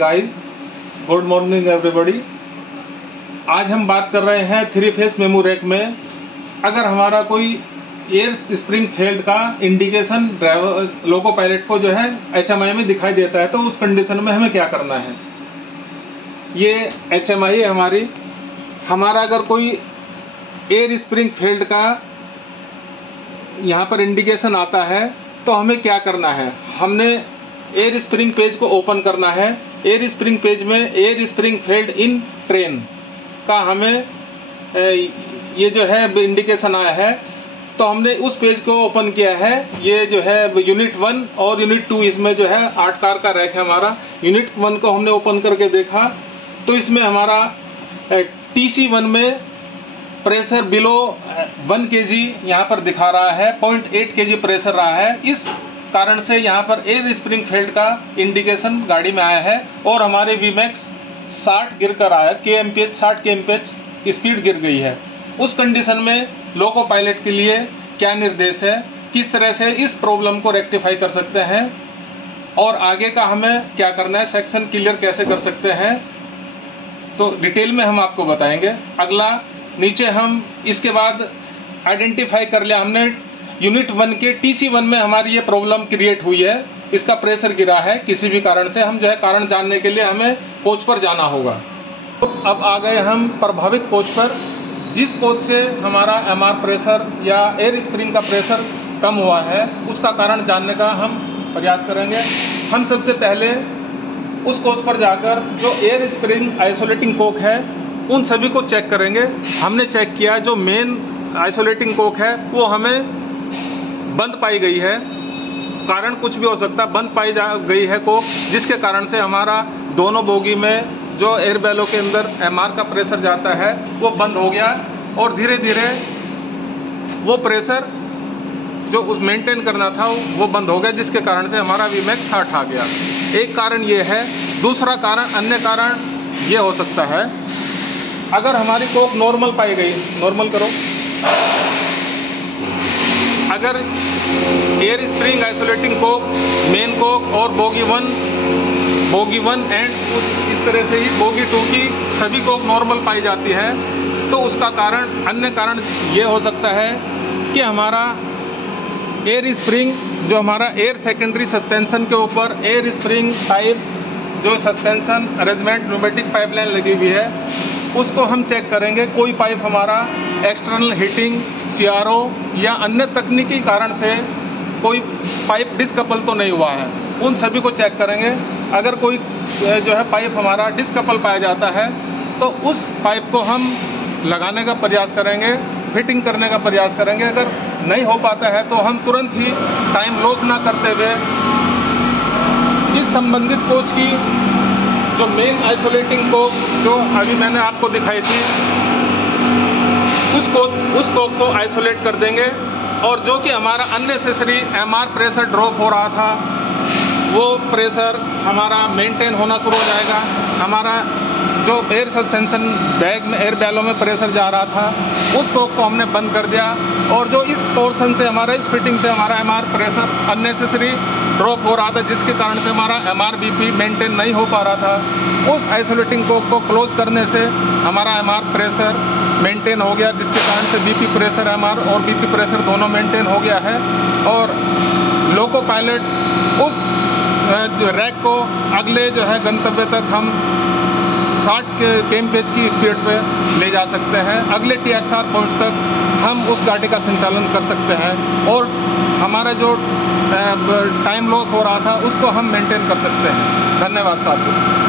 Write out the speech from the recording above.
Guys, good morning everybody. आज हम बात कर रहे हैं 3 फेस मेमो रैक में अगर हमारा कोई एयर स्प्रिंग फेल्ड का इंडिकेशन ड्राइवर लोको पायलट को जो है HMI में दिखाई देता है तो उस कंडीशन में हमें क्या करना है। ये HMI है हमारा अगर कोई एयर स्प्रिंग फेल्ड का यहाँ पर इंडिकेशन आता है तो हमें क्या करना है। हमने एयर स्प्रिंग पेज को ओपन करना है। एयर स्प्रिंग पेज में air spring failed in train का हमें ये जो है इंडिकेशन आया है तो हमने उस पेज को ओपन किया है। ये जो है यूनिट 1 और यूनिट 2 इसमें जो है 8 कार का रैक है हमारा। यूनिट 1 को हमने ओपन करके देखा तो इसमें हमारा TC1 में प्रेशर बिलो 1 kg यहाँ पर दिखा रहा है, 0.8 kg प्रेशर रहा है। इस कारण से यहाँ पर एयर स्प्रिंग फेल्ड का इंडिकेशन गाड़ी में आया है और हमारे Vmax 60 गिर कर आया, 60 kmph स्पीड गिर गई है। उस कंडीशन में लोको पायलट के लिए क्या निर्देश है, किस तरह से इस प्रॉब्लम को रेक्टिफाई कर सकते हैं और आगे का हमें क्या करना है, सेक्शन क्लियर कैसे कर सकते हैं, तो डिटेल में हम आपको बताएंगे। अगला नीचे हम इसके बाद आइडेंटिफाई कर लिया हमने यूनिट 1 के TC1 में हमारी ये प्रॉब्लम क्रिएट हुई है, इसका प्रेशर गिरा है किसी भी कारण से। हम जो है कारण जानने के लिए हमें कोच पर जाना होगा। अब आ गए हम प्रभावित कोच पर। जिस कोच से हमारा MR प्रेशर या एयर स्प्रिंग का प्रेशर कम हुआ है उसका कारण जानने का हम प्रयास करेंगे। हम सबसे पहले उस कोच पर जाकर जो एयर स्प्रिंग आइसोलेटिंग कोक है उन सभी को चेक करेंगे। हमने चेक किया जो मेन आइसोलेटिंग कोक है वो हमें बंद पाई गई है। कारण कुछ भी हो सकता है, बंद पाई गई है कोक, जिसके कारण से हमारा दोनों बोगी में जो एयर बैलो के अंदर MR का प्रेशर जाता है वो बंद हो गया और धीरे धीरे वो प्रेशर जो उस मेंटेन करना था वो बंद हो गया, जिसके कारण से हमारा Vmax 60 आ गया। एक कारण ये है। दूसरा कारण, अन्य कारण ये हो सकता है अगर हमारी कोक नॉर्मल पाई गई, नॉर्मल करो, अगर air spring isolating Coke, main Coke और बोगी 1 एंड इस तरह से ही बोगी 2 की सभी कोक नॉर्मल पाई जाती है तो उसका कारण, अन्य कारण ये हो सकता है कि हमारा एयर स्प्रिंग जो हमारा एयर सेकेंडरी सस्पेंशन के ऊपर एयर स्प्रिंग पाइप जो सस्पेंशन अरेंजमेंट न्यूमेटिक पाइपलाइन लगी हुई है उसको हम चेक करेंगे। कोई पाइप हमारा एक्सटर्नल हीटिंग, CRO या अन्य तकनीकी कारण से कोई पाइप डिसकपल तो नहीं हुआ है, उन सभी को चेक करेंगे। अगर कोई जो है पाइप हमारा डिसकपल पाया जाता है तो उस पाइप को हम लगाने का प्रयास करेंगे, फिटिंग करने का प्रयास करेंगे। अगर नहीं हो पाता है तो हम तुरंत ही टाइम लॉस ना करते हुए इस संबंधित कोच की जो मेन आइसोलेटिंग कोक जो अभी मैंने आपको दिखाई थी उस कोक को आइसोलेट कर देंगे और जो कि हमारा अननेसेसरी MR प्रेशर ड्रॉप हो रहा था वो प्रेशर हमारा मेंटेन होना शुरू हो जाएगा। हमारा जो एयर सस्पेंशन बैग में, एयर बैलो में प्रेशर जा रहा था उस कोक को हमने बंद कर दिया और जो इस पोर्शन से हमारा, इस फिटिंग से हमारा MR प्रेशर अननेसेसरी ड्रॉप हो रहा था जिसके कारण से हमारा MR BP मेंटेन नहीं हो पा रहा था, उस आइसोलेटिंग कोक को क्लोज करने से हमारा MR प्रेशर मेंटेन हो गया, जिसके कारण से BP प्रेशर, MR और BP प्रेशर दोनों मेंटेन हो गया है और लोको पायलट उस रैक को अगले जो है गंतव्य तक हम 60 kmph की स्पीड पे ले जा सकते हैं। अगले TXR पॉइंट तक हम उस गाड़ी का संचालन कर सकते हैं और हमारा जो टाइम लॉस हो रहा था उसको हम मेंटेन कर सकते हैं। धन्यवाद साथियों।